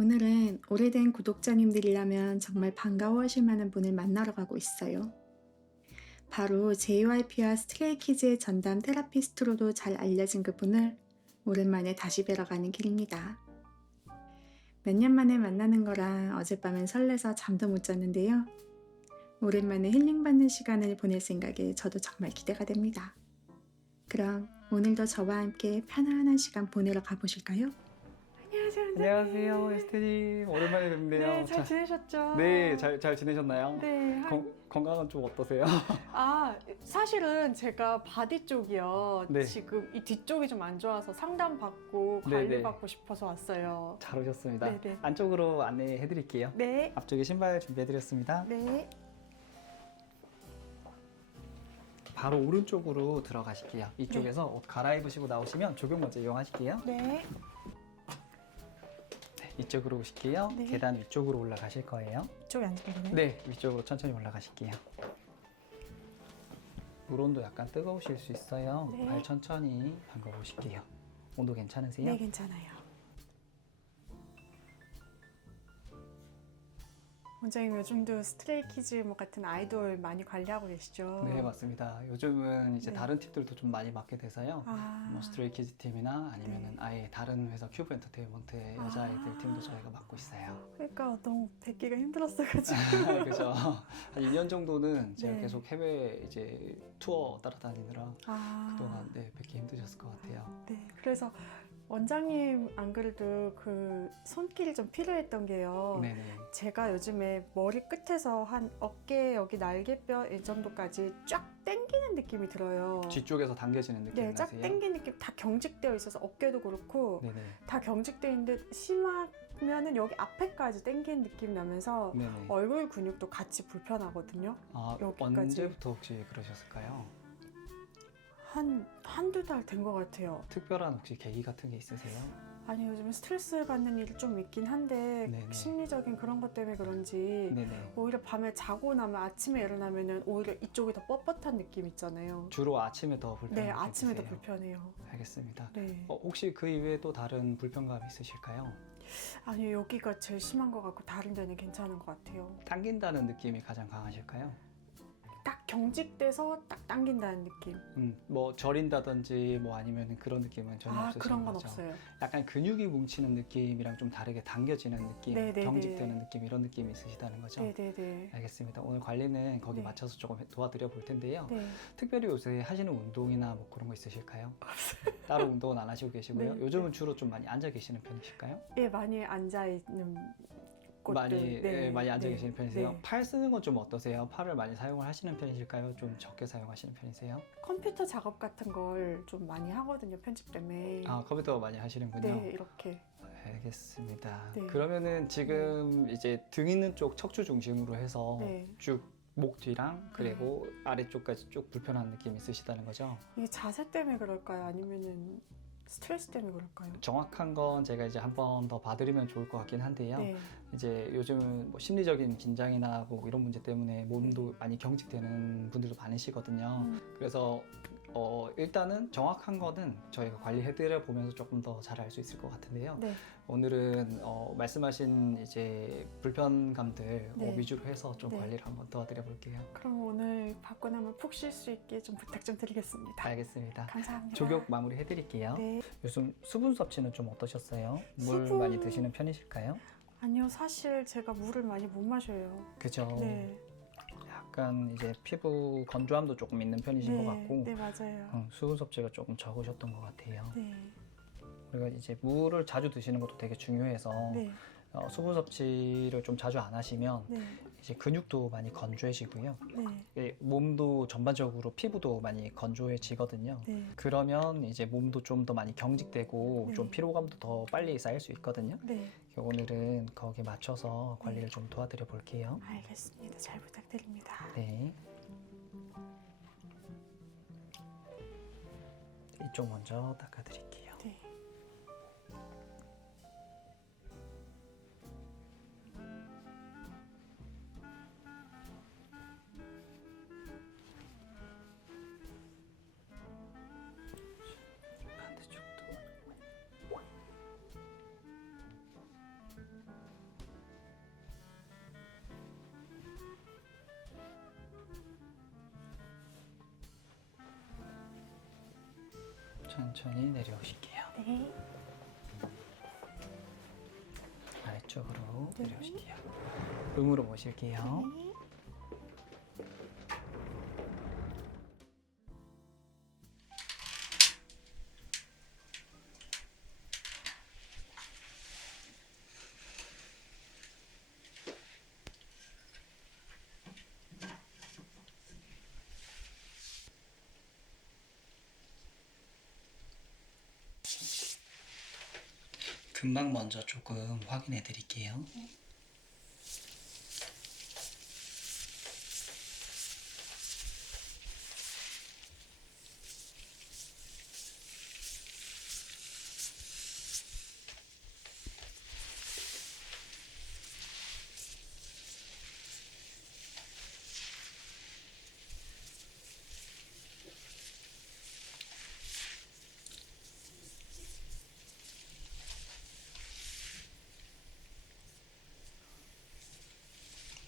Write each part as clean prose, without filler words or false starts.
오늘은 오래된 구독자님들이라면 정말 반가워하실 만한 분을 만나러 가고 있어요. 바로 JYP와 스트레이키즈의 전담 테라피스트로도 잘 알려진 그분을 오랜만에 다시 뵈러 가는 길입니다. 몇 년 만에 만나는 거라 어젯밤엔 설레서 잠도 못 잤는데요. 오랜만에 힐링받는 시간을 보낼 생각에 저도 정말 기대가 됩니다. 그럼 오늘도 저와 함께 편안한 시간 보내러 가보실까요? 안녕하세요. 안녕하세요, 에스테님. 오랜만에 뵙네요. 네, 잘 지내셨죠? 네, 잘 지내셨나요? 네. 건강은 좀 어떠세요? 사실은 제가 바디 쪽이요. 네. 지금 이 뒤쪽이 좀 안 좋아서 상담받고 네, 네. 관리받고 싶어서 왔어요. 잘 오셨습니다. 네, 네. 안쪽으로 안내해 드릴게요. 네. 앞쪽에 신발 준비해 드렸습니다. 네. 바로 오른쪽으로 들어가실게요. 이쪽에서 옷 갈아입으시고 나오시면 조경 먼저 이용하실게요. 네. 네, 이쪽으로 오실게요. 네. 계단 위쪽으로 올라가실 거예요. 이쪽에 앉으면 되나요? 네, 위쪽으로 천천히 올라가실게요. 물 온도 약간 뜨거우실 수 있어요. 네. 발 천천히 담가 보실게요. 온도 괜찮으세요? 네, 괜찮아요. 원장님 요즘도 스트레이키즈 뭐 같은 아이돌 많이 관리하고 계시죠? 네, 맞습니다. 요즘은 이제 네. 다른 팀들도 좀 많이 맡게 돼서요. 뭐 스트레이키즈 팀이나 아니면은 아예 다른 회사 큐브 엔터테인먼트의 여자아이들 팀도 저희가 맡고 있어요. 그러니까 너무 뵙기가 힘들었어가지고. 그죠. 한 2년 정도는 제가 네. 계속 해외 이제 투어 따라다니느라 아. 그동안 뵙기 힘드셨을 것 같아요. 네, 그래서 원장님 안 그래도 그 손길이 좀 필요했던 게요. 네네. 제가 요즘에 머리 끝에서 한 어깨 여기 날개뼈 이 정도까지 쫙 당기는 느낌이 들어요. 뒤쪽에서 당겨지는 느낌 네, 쫙 나세요? 당기는 느낌 다 경직되어 있어서 어깨도 그렇고 네네. 다 경직되어 있는데 심하면은 여기 앞에까지 당기는 느낌 나면서 네네. 얼굴 근육도 같이 불편하거든요. 여기까지. 언제부터 혹시 그러셨을까요? 한두 달 된 것 같아요. 특별한 혹시 계기 같은 게 있으세요? 아니 요즘에 스트레스 받는 일이 좀 있긴 한데 네네. 심리적인 그런 것 때문에 그런지 네네. 오히려 밤에 자고 나면 아침에 일어나면은 오히려 이쪽이 더 뻣뻣한 느낌 있잖아요. 주로 아침에 더 불편한 네, 느낌 아침에 더 드세요? 불편해요. 알겠습니다. 네. 혹시 그 이외에 또 다른 불편감 있으실까요? 아니 여기가 제일 심한 것 같고 다른 데는 괜찮은 것 같아요. 당긴다는 느낌이 가장 강하실까요? 딱 경직돼서 딱 당긴다는 느낌. 뭐 저린다든지 뭐 아니면 그런 느낌은 전혀 없으신 그런 건 거죠? 없어요. 약간 근육이 뭉치는 느낌이랑 좀 다르게 당겨지는 느낌, 네네네. 경직되는 느낌 이런 느낌이 있으시다는 거죠? 네네네. 알겠습니다. 오늘 관리는 거기 네. 맞춰서 조금 도와드려 볼 텐데요. 네. 특별히 요새 하시는 운동이나 뭐 그런 거 있으실까요? 따로 운동은 안 하시고 계시고요. 네. 요즘은 주로 좀 많이 앉아 계시는 편이실까요? 예, 많이 앉아 있는 곳들. 많이 앉아 계시는 편이세요? 네. 팔 쓰는 건 좀 어떠세요? 팔을 많이 사용을 하시는 편이실까요? 좀 적게 사용하시는 편이세요? 컴퓨터 작업 같은 걸 좀 많이 하거든요, 편집 때문에. 컴퓨터 많이 하시는군요. 네, 이렇게. 알겠습니다. 네. 그러면은 지금 이제 등 있는 쪽 척추 중심으로 해서 네. 쭉 목 뒤랑 그리고 아래쪽까지 쭉 불편한 느낌 있으시다는 거죠? 이게 자세 때문에 그럴까요? 아니면은 스트레스 때문에 그럴까요? 정확한 건 제가 이제 한 번 더 봐드리면 좋을 것 같긴 한데요. 네. 이제 요즘은 뭐 심리적인 긴장이나 뭐 이런 문제 때문에 몸도 많이 경직되는 분들도 많으시거든요. 그래서 일단은 정확한 거는 저희가 관리해드려 보면서 조금 더 잘 알 수 있을 것 같은데요. 네. 오늘은 말씀하신 이제 불편감들 네. 위주로 해서 좀 네. 관리를 한번 도와드려 볼게요. 그럼 오늘 받고 나면 푹 쉴 수 있게 좀 부탁 좀 드리겠습니다. 알겠습니다. 감사합니다. 조격 마무리 해드릴게요. 네. 요즘 수분 섭취는 좀 어떠셨어요? 물 수분- 많이 드시는 편이실까요? 아니요, 사실 제가 물을 많이 못 마셔요. 그죠? 네. 약간 이제 피부 건조함도 조금 있는 편이신 네. 것 같고 네, 맞아요. 수분 섭취가 조금 적으셨던 것 같아요. 네. 그리고 이제 물을 자주 드시는 것도 되게 중요해서 네. 수분 섭취를 좀 자주 안 하시면 네. 이제 근육도 많이 건조해지고요. 네. 몸도 전반적으로 피부도 많이 건조해지거든요. 네. 그러면 이제 몸도 좀 더 많이 경직되고 네. 좀 피로감도 더 빨리 쌓일 수 있거든요. 네. 오늘은 거기에 맞춰서 관리를 좀 도와드려 볼게요. 알겠습니다. 잘 부탁드립니다. 네. 이쪽 먼저 닦아드릴게요. 네. 반대쪽도. 천천히 내려오실게요. 네. 아래쪽으로 네. 내려오실게요. 음으로 모실게요. 네. 금방 먼저 조금 확인해 드릴게요.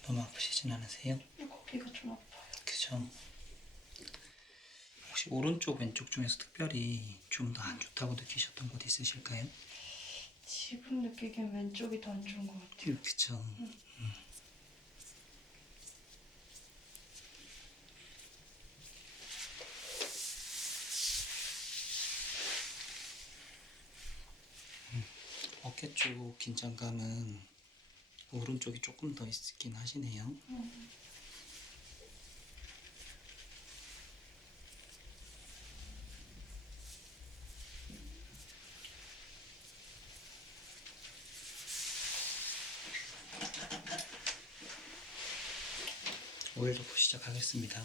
너무 아프시진 않으세요? 거기가 좀 아파요. 그죠? 혹시 오른쪽 왼쪽 중에서 특별히 좀 더 안 좋다고 느끼셨던 곳 있으실까요? 지금 느끼기엔 왼쪽이 더 안 좋은 것 같아요. 그쵸. 어깨 쪽 긴장감은 오른쪽이 조금 더 있긴 하시네요. 오일 덮고 시작하겠습니다.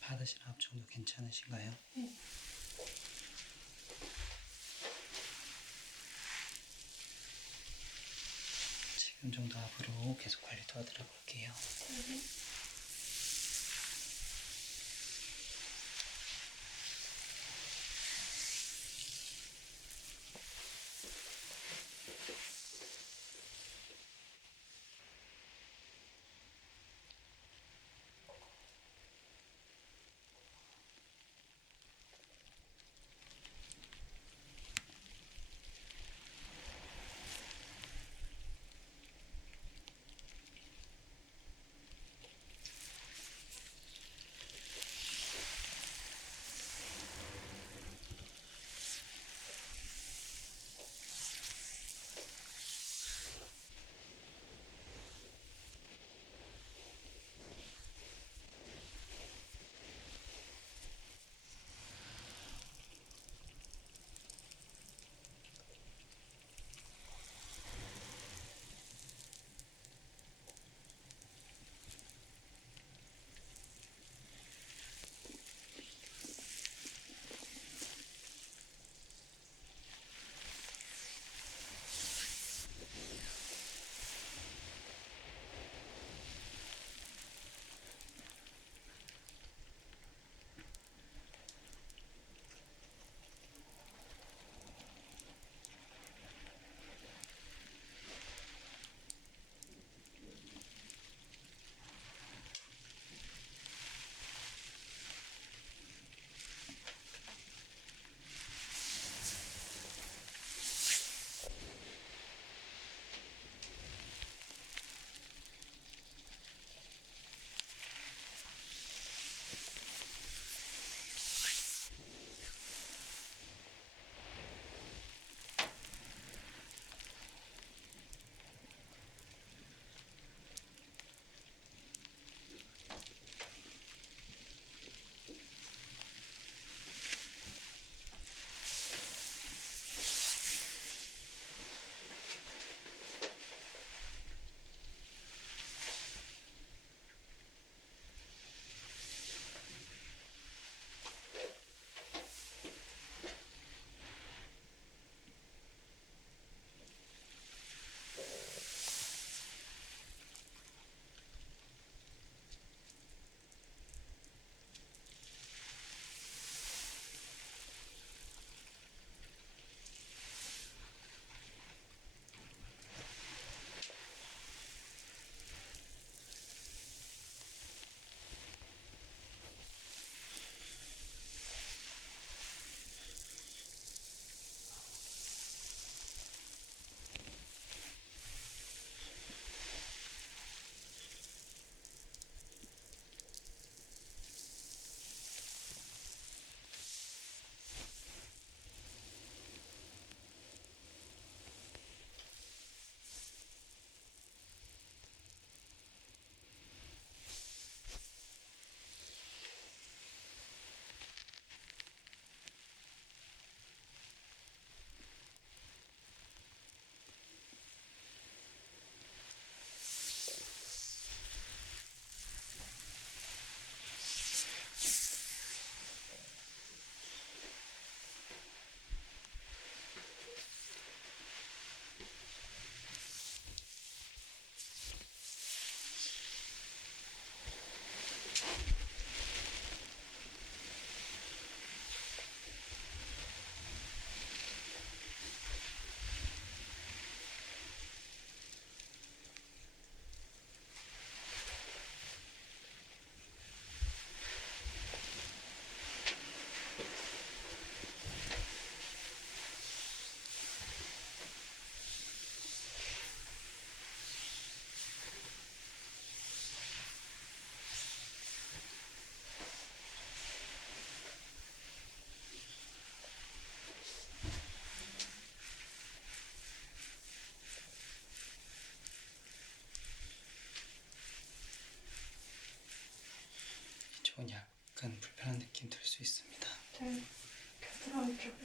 받으신 압정도 괜찮으신가요? 네. 지금 좀 정도 앞으로 계속 관리 도와드려 볼게요. 이쪽은 약간 불편한 느낌 들 수 있습니다. 네, 겨드랑이 쪽에.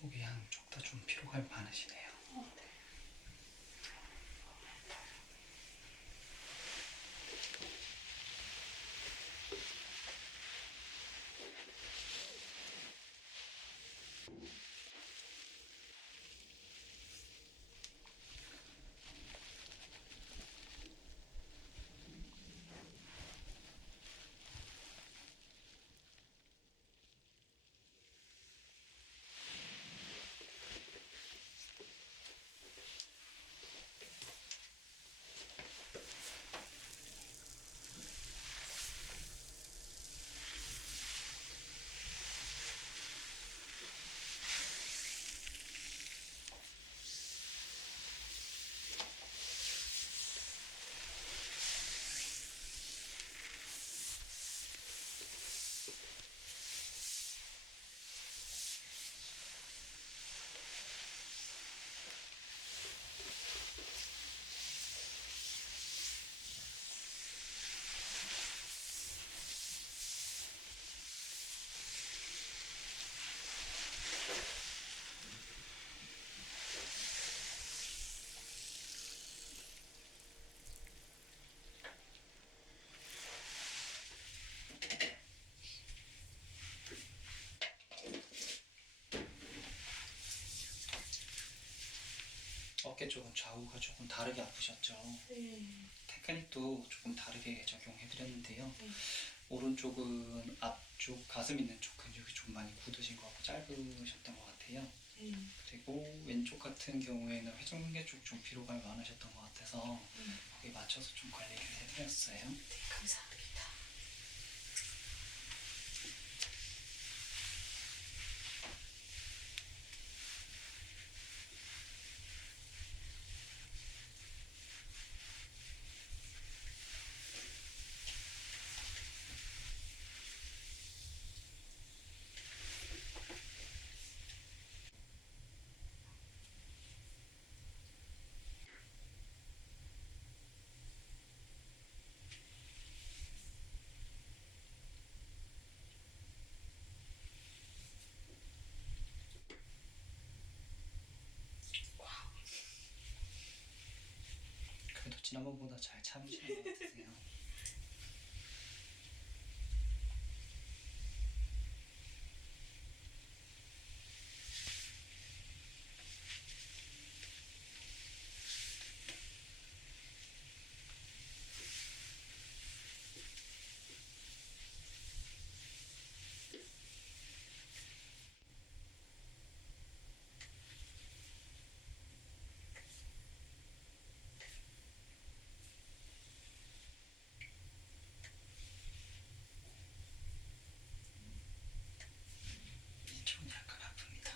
목이 양쪽 다 좀 피로감이 많으시네요. 어깨 쪽은 좌우가 조금 다르게 아프셨죠? 네. 테크닉도 조금 다르게 적용해드렸는데요. 네. 오른쪽은 앞쪽 가슴 있는 쪽 근육이 좀 많이 굳으신 것 같고 짧으셨던 것 같아요. 네. 그리고 왼쪽 같은 경우에는 회전근개 쪽 좀 피로감이 많으셨던 것 같아서 거기에 맞춰서 좀 관리를 해드렸어요. 감사합니다. 그래도 지난번보다 잘 참으시는 것 같으세요. 이쪽은 약간 아픕니다.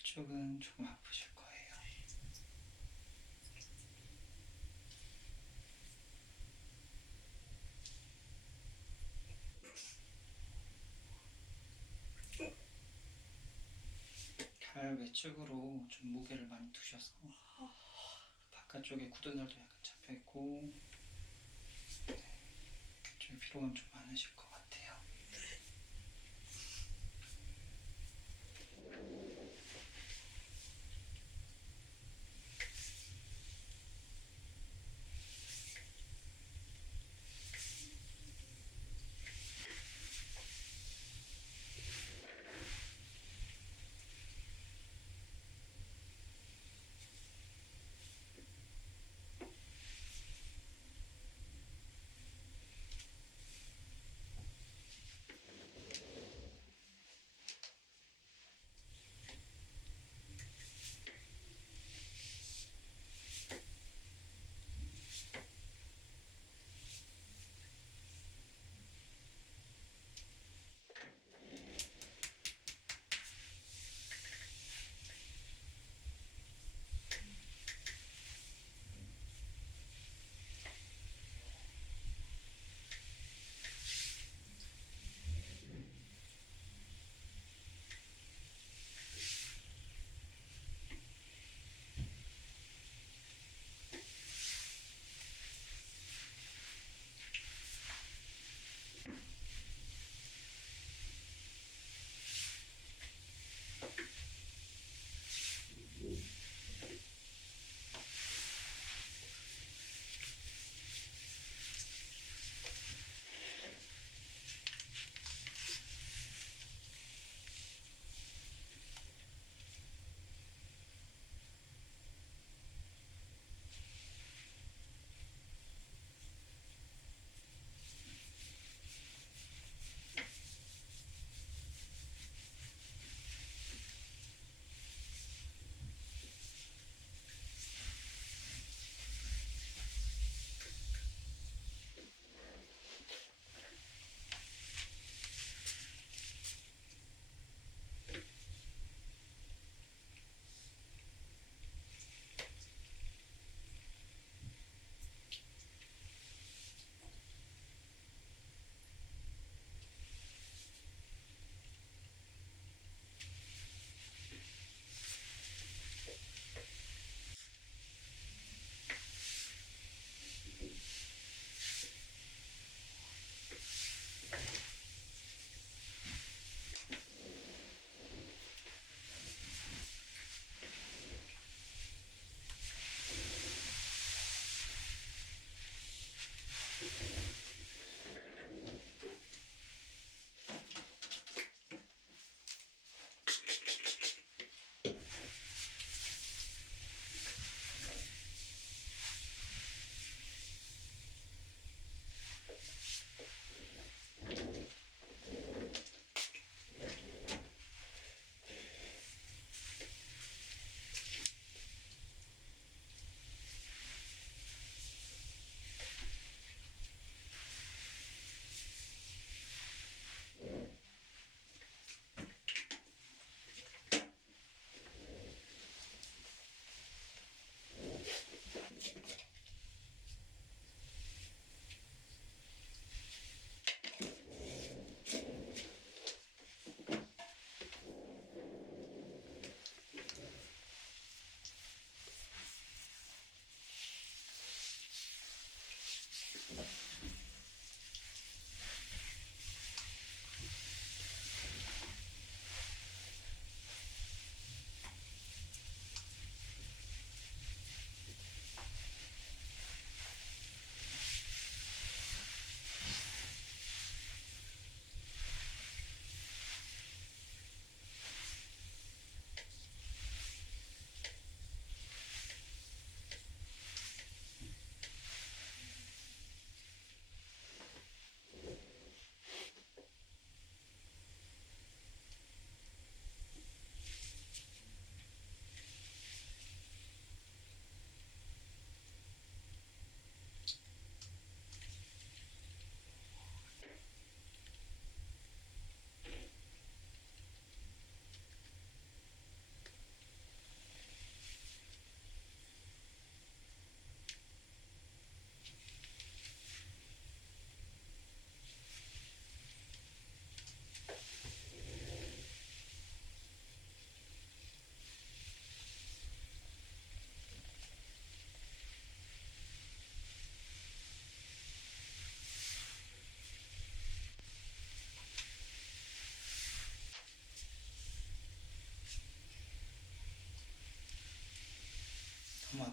이쪽은 조금 아프실 거예요. 팔 외쪽으로 좀 무게를 많이 두셔서 바깥쪽에 굳은 살도 약간 잡혀 있고 그쪽에 피로감 좀 많으실 것 같아요.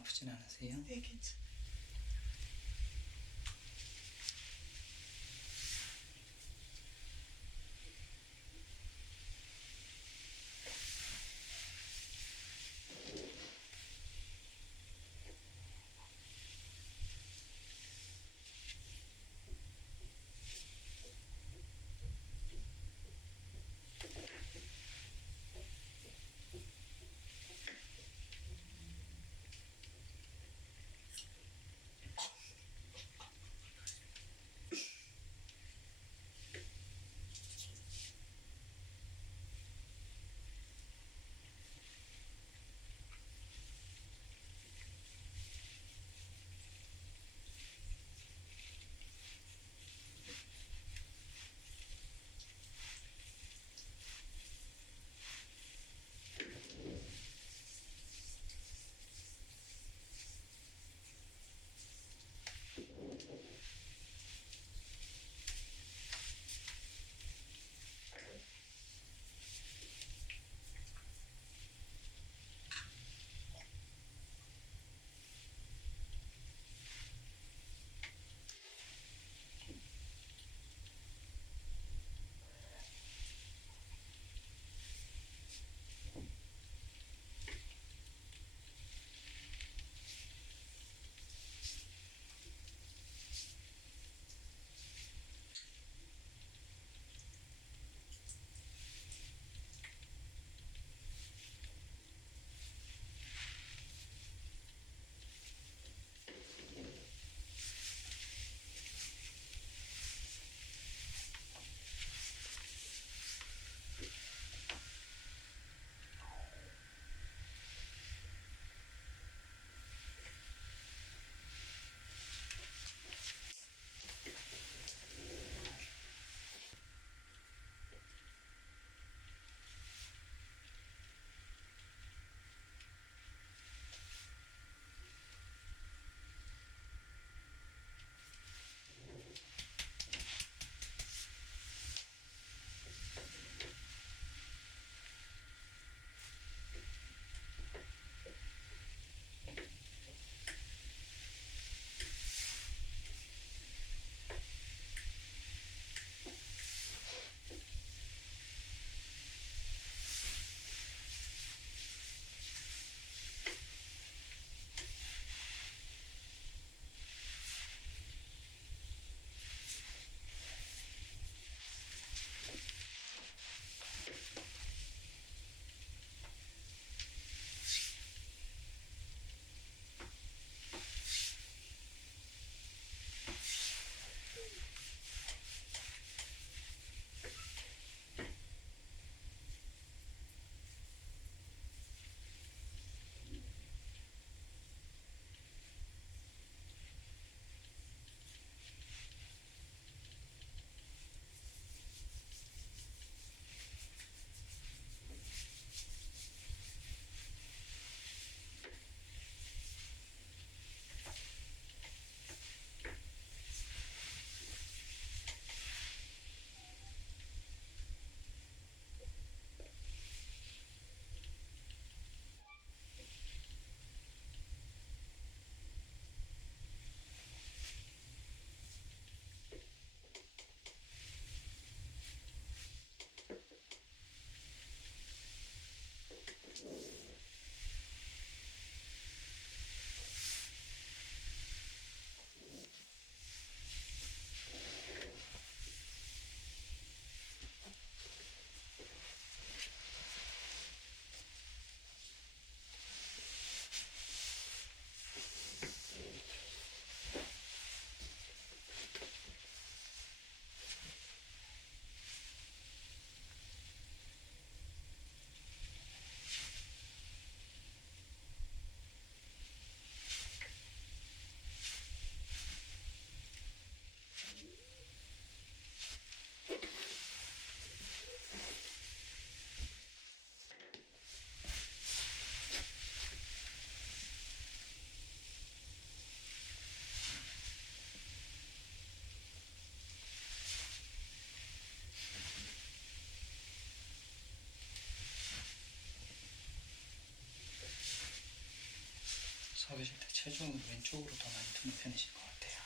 아프진 않으세요? 네, 괜찮아요. 체중은 왼쪽으로 더 많이 드는 편이신 것 같아요.